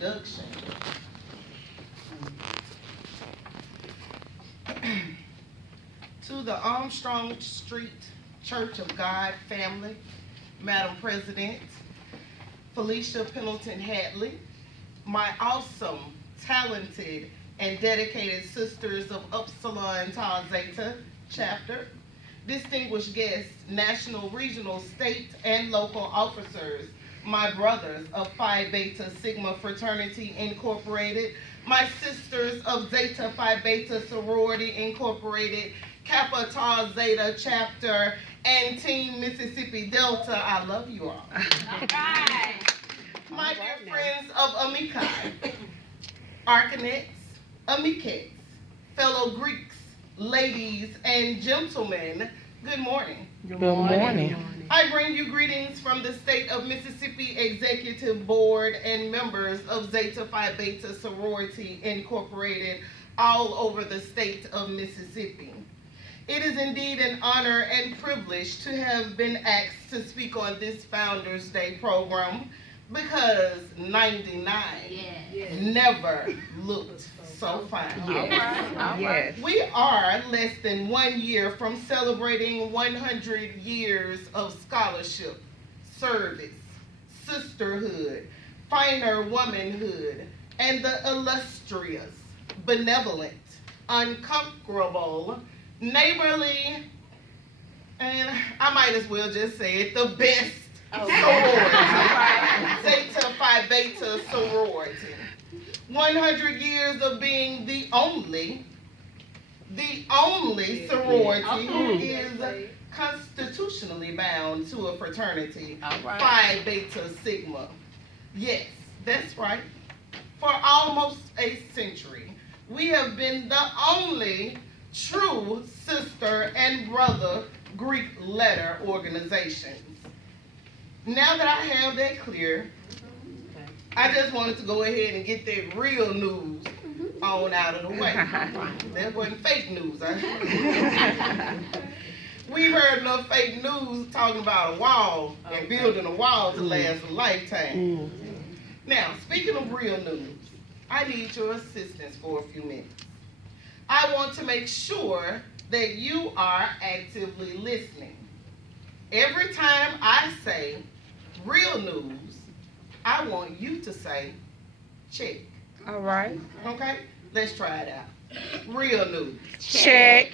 introduction. To the Armstrong Street Church of God family, Madam President, Felicia Pendleton Hadley, my awesome, talented, and dedicated sisters of Upsilon Tau Zeta chapter, distinguished guests, national, regional, state, and local officers, my brothers of Phi Beta Sigma Fraternity Incorporated, my sisters of Zeta Phi Beta Sorority Incorporated, Kappa Tau Zeta chapter, and Team Mississippi Delta. I love you all. My dear friends of Amici, Arcanets, Amices, fellow Greeks, ladies and gentlemen, good morning. Good morning. I bring you greetings from the state of Mississippi Executive Board and members of Zeta Phi Beta Sorority Incorporated all over the state of Mississippi. It is indeed an honor and privilege to have been asked to speak on this Founders Day program because 99 never looked so fine. Yes. We are less than 1 year from celebrating 100 years of scholarship, service, sisterhood, finer womanhood, and the illustrious, benevolent, unconquerable, neighborly, and I might as well just say it, the best sorority, Zeta Phi Beta sorority. 100 years of being the only sorority who is constitutionally bound to a fraternity, Phi Beta Sigma. Yes, that's right. For almost a century, we have been the only true sister and brother Greek letter organizations. Now that I have that clear, I just wanted to go ahead and get that real news on out of the way. That wasn't fake news. We've heard enough fake news talking about a wall and building a wall to last a lifetime. Now, speaking of real news, I need your assistance for a few minutes. I want to make sure that you are actively listening. Every time I say real news, I want you to say check. All right. Okay? Let's try it out. Real news. Check.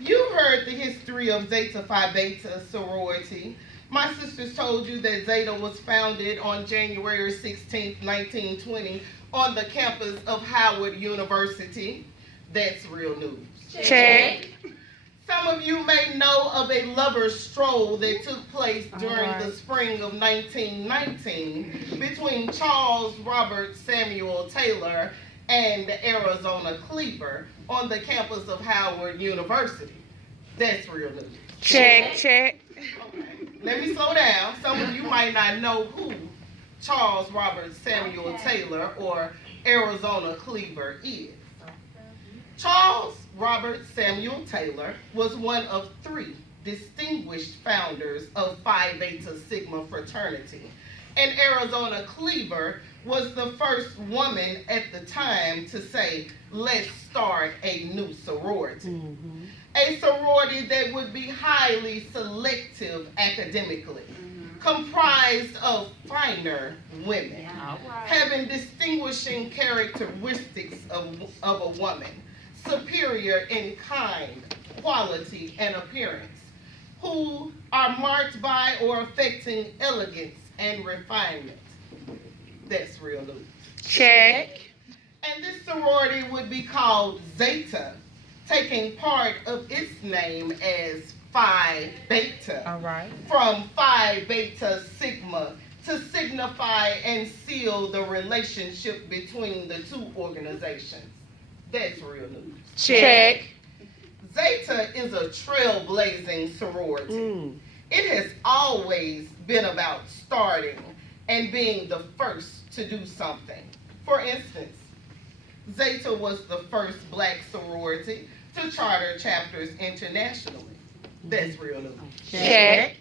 You heard the history of Zeta Phi Beta sorority. My sisters told you that Zeta was founded on January 16th, 1920 on the campus of Howard University. That's real news. Check. Some of you may know of a lover's stroll that took place during the spring of 1919 between Charles Robert Samuel Taylor and Arizona Cleaver on the campus of Howard University. That's real news. Check. Okay. Let me slow down. Some of you might not know who Charles Robert Samuel Taylor or Arizona Cleaver is. Charles Robert Samuel Taylor was one of 3 distinguished founders of Phi Beta Sigma fraternity, and Arizona Cleaver was the first woman at the time to say, let's start a new sorority. A sorority that would be highly selective academically, comprised of finer women, having distinguishing characteristics of a woman, superior in kind, quality, and appearance, who are marked by or affecting elegance and refinement. That's real news. Check. And this sorority would be called Zeta, taking part of its name as Phi Beta. All right. From Phi Beta Sigma to signify and seal the relationship between the 2 organizations. That's real news. Check. Zeta is a trailblazing sorority. It has always been about starting and being the first to do something. For instance, Zeta was the first Black sorority to charter chapters internationally. That's real news. Check.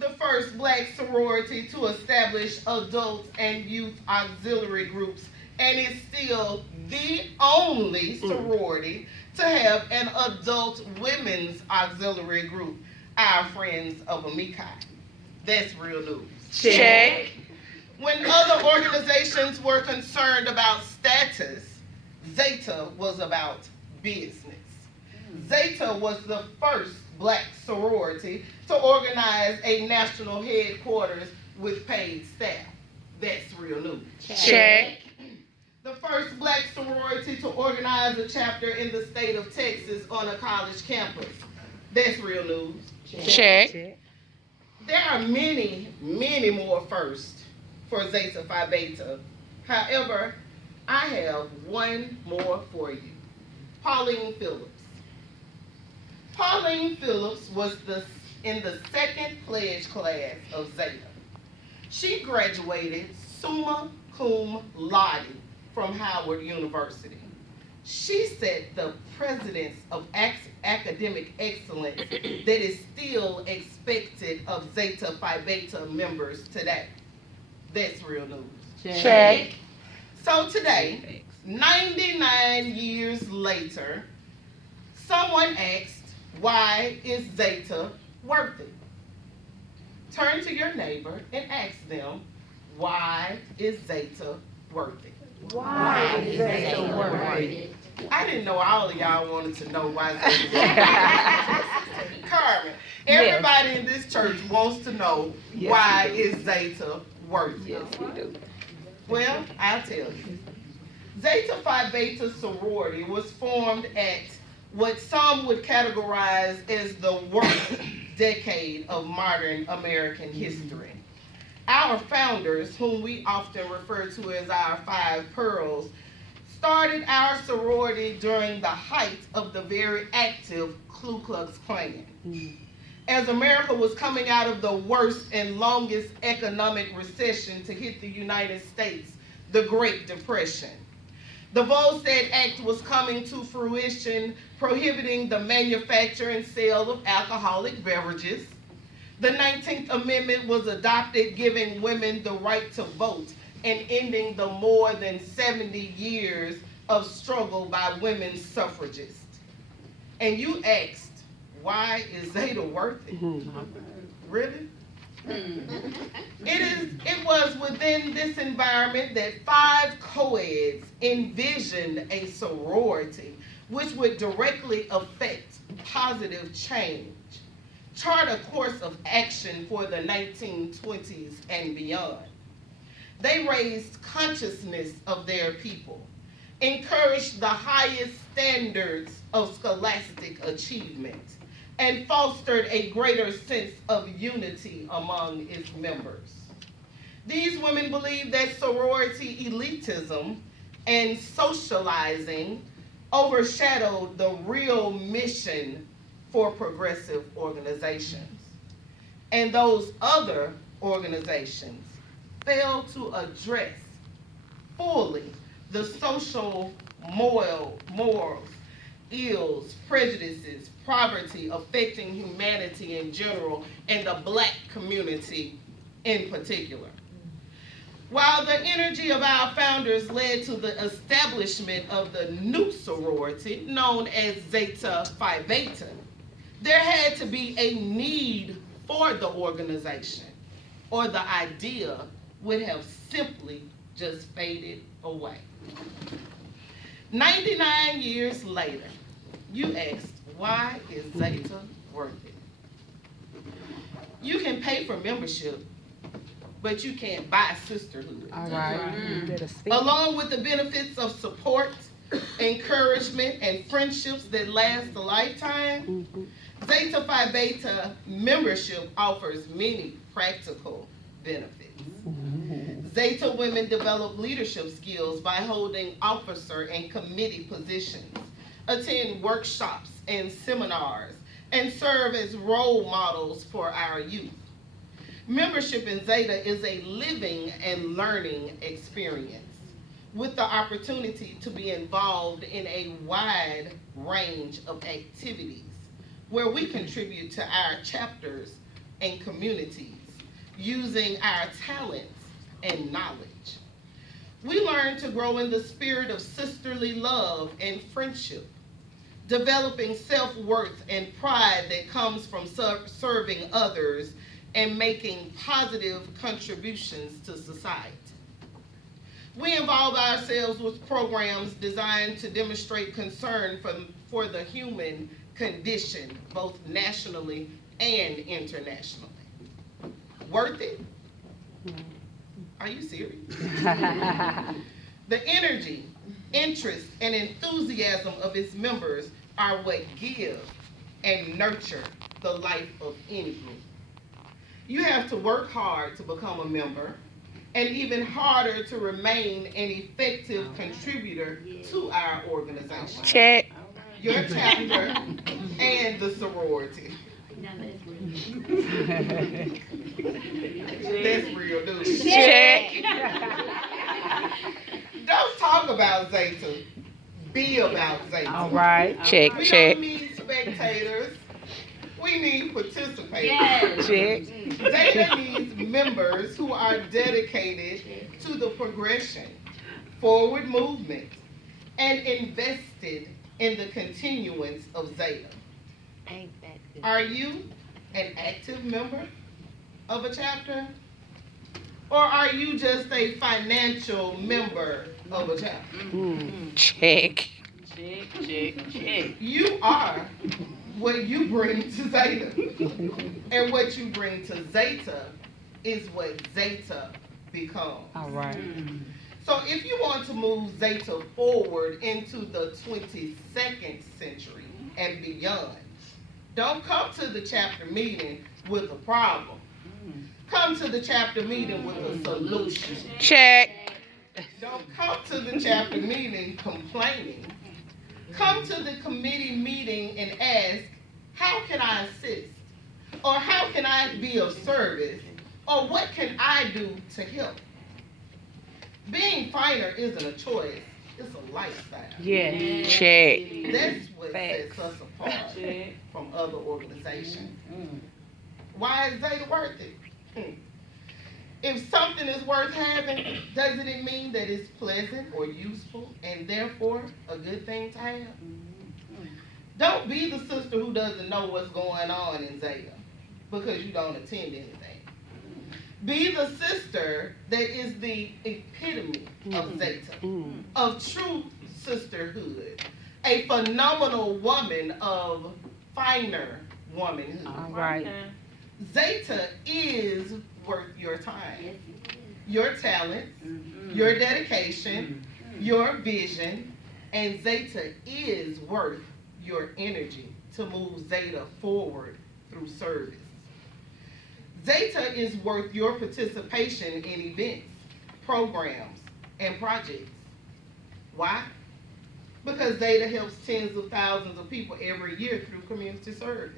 the first black sorority to establish adult and youth auxiliary groups, and is still the only sorority to have an adult women's auxiliary group, our friends of Amikai. That's real news. Check. When other organizations were concerned about status, Zeta was about business. Zeta was the first black sorority to organize a national headquarters with paid staff. That's real news. Check. The first black sorority to organize a chapter in the state of Texas on a college campus. That's real news. Check. There are many, many more firsts for Zeta Phi Beta. However, I have one more for you. Pauline Phillips. Pauline Phillips was in the second pledge class of Zeta. She graduated summa cum laude from Howard University. She set the precedence of academic excellence that is still expected of Zeta Phi Beta members today. That's real news. Check. So today, 99 years later, someone asked, why is Zeta worth it? Turn to your neighbor and ask them, why is Zeta worth it? Why is Zeta worth it? I didn't know all of y'all wanted to know why Zeta worth it. Carmen, everybody in this church wants to know why is Zeta worth it? Yes, we do. Well, I'll tell you. Zeta Phi Beta sorority was formed at what some would categorize as the worst decade of modern American history. Our founders, whom we often refer to as our five pearls, started our sorority during the height of the very active Ku Klux Klan. As America was coming out of the worst and longest economic recession to hit the United States, the Great Depression. The Volstead Act was coming to fruition, prohibiting the manufacture and sale of alcoholic beverages. The 19th Amendment was adopted, giving women the right to vote and ending the more than 70 years of struggle by women's suffragists. And you asked, why is Zeta worth it? Really? It was within this environment that five co-eds envisioned a sorority which would directly affect positive change, chart a course of action for the 1920s and beyond. They raised consciousness of their people, encouraged the highest standards of scholastic achievement, and fostered a greater sense of unity among its members. These women believed that sorority elitism and socializing overshadowed the real mission for progressive organizations. And those other organizations failed to address fully the social morals, ills, prejudices, poverty affecting humanity in general and the black community in particular. While the energy of our founders led to the establishment of the new sorority known as Zeta Phi Beta, there had to be a need for the organization, or the idea would have simply just faded away. 99 years later, you asked, why is Zeta worth it? You can pay for membership, but you can't buy sisterhood. All right. Along with the benefits of support, encouragement, and friendships that last a lifetime, Zeta Phi Beta membership offers many practical benefits. Zeta women develop leadership skills by holding officer and committee positions, attend workshops and seminars, and serve as role models for our youth. Membership in Zeta is a living and learning experience with the opportunity to be involved in a wide range of activities where we contribute to our chapter's and communities using our talents and knowledge. We learn to grow in the spirit of sisterly love and friendship, developing self-worth and pride that comes from serving others and making positive contributions to society. We involve ourselves with programs designed to demonstrate concern for the human condition, both nationally and internationally. Worth it? Are you serious? The energy, interest, and enthusiasm of its members are what give and nurture the life of any group. You have to work hard to become a member, and even harder to remain an effective contributor to our organization. Check. Your chapter and the sorority. That's real, dude. Check. Don't talk about Zeta. Be about Zeta. All right. Check, We check. don't need spectators. We need participators. Yes. Check. Zeta needs members who are dedicated to the progression, forward movement, and invested in the continuance of Zeta. Ain't that good? Are you an active member of a chapter? Or are you just a financial member of a chapter? Check. Check, check, check. You are what you bring to Zeta. And what you bring to Zeta is what Zeta becomes. All right. So if you want to move Zeta forward into the 22nd century and beyond, don't come to the chapter meeting with a problem. Come to the chapter meeting with a solution. Check. Don't come to the chapter meeting complaining. Come to the committee meeting and ask, how can I assist? Or how can I be of service? Or what can I do to help? Being finer isn't a choice, it's a lifestyle. Yeah. Check. That's what Facts. sets us apart from other organizations. Why is Zeta worth it? If something is worth having, doesn't it mean that it's pleasant or useful and therefore a good thing to have? Don't be the sister who doesn't know what's going on in Zeta because you don't attend anything. Be the sister that is the epitome of Zeta, of true sisterhood, a phenomenal woman of finer womanhood. All right. Zeta is worth your time, your talent, your dedication, your vision, and Zeta is worth your energy to move Zeta forward through service. Zeta is worth your participation in events, programs, and projects. Why? Because Zeta helps tens of thousands of people every year through community service.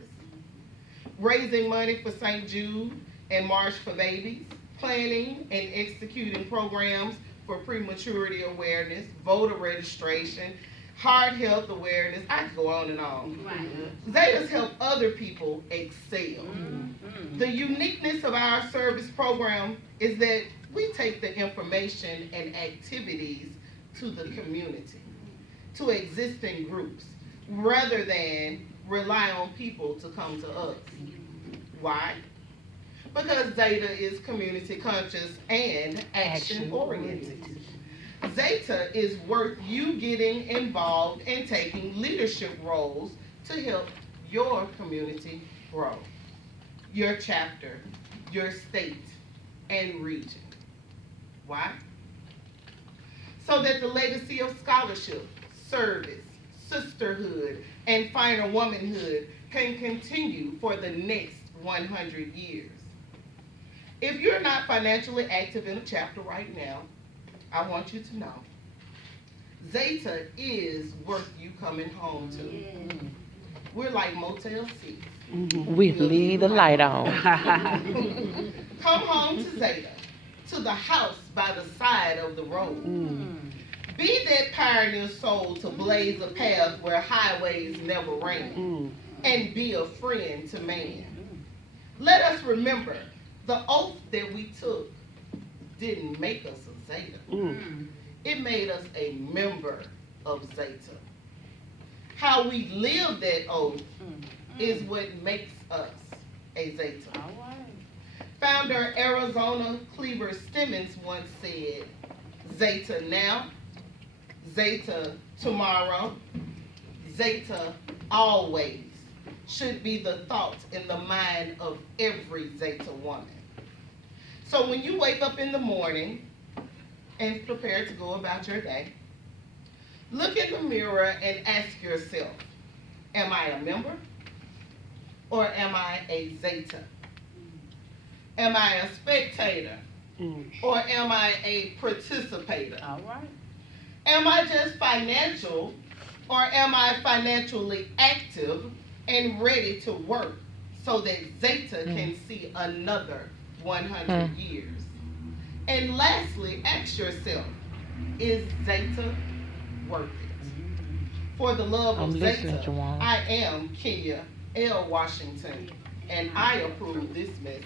Raising money for St. Jude and March for Babies, planning and executing programs for prematurity awareness, voter registration, heart health awareness. I could go on and on. Zetas help other people excel. The uniqueness of our service program is that we take the information and activities to the community, to existing groups, rather than rely on people to come to us. Why? Because Zeta is community conscious and action oriented. Zeta is worth you getting involved and taking leadership roles to help your community grow, your chapter, your state, and region. Why? So that the legacy of scholarship, service, sisterhood, and finer womanhood can continue for the next 100 years. If you're not financially active in a chapter right now, I want you to know, Zeta is worth you coming home to. We're like Motel 6. We leave the light on. Come home to Zeta, to the house by the side of the road. Be that pioneer soul to blaze a path where highways never ran, and be a friend to man. Let us remember the oath that we took didn't make us a Zeta. It made us a member of Zeta. How we live that oath is what makes us a Zeta. Founder Arizona Cleaver Stemmons once said, Zeta now, Zeta tomorrow, Zeta always should be the thought in the mind of every Zeta woman. So when you wake up in the morning and prepare to go about your day, look in the mirror and ask yourself, am I a member or am I a Zeta? Am I a spectator or am I a participator? All right. Am I just financial or am I financially active and ready to work so that Zeta can see another 100 years? And lastly, ask yourself, is Zeta worth it? For the love of Zeta, I am Kenya L. Washington, and I approve this message.